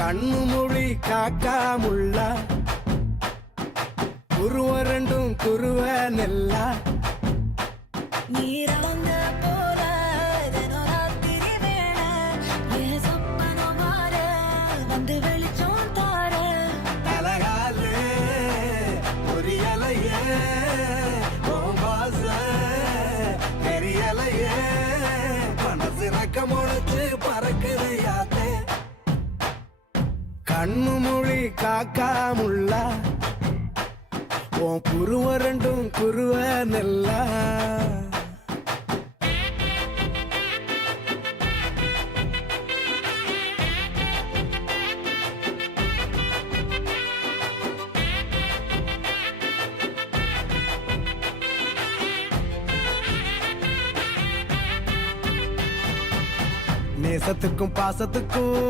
கண்ணு மொழி காக்காமுள்ள குருவ ரெண்டும் குருவ நெல்லா நீரவங்க போல தினராத்திரி வேண என் சொப்பனோ மாற வந்து வெளிச்சம் தார அழகாலே புரியலையே ஓம்பாச தெரியலையே மனசு ரக்க முளைச்சு பறக்குது யாத்தே கண்ணு மொழி காக்காமுள்ள உன் குருவ ரெண்டும் குருவ நெல்லா நேசத்துக்கும் பாசத்துக்கும்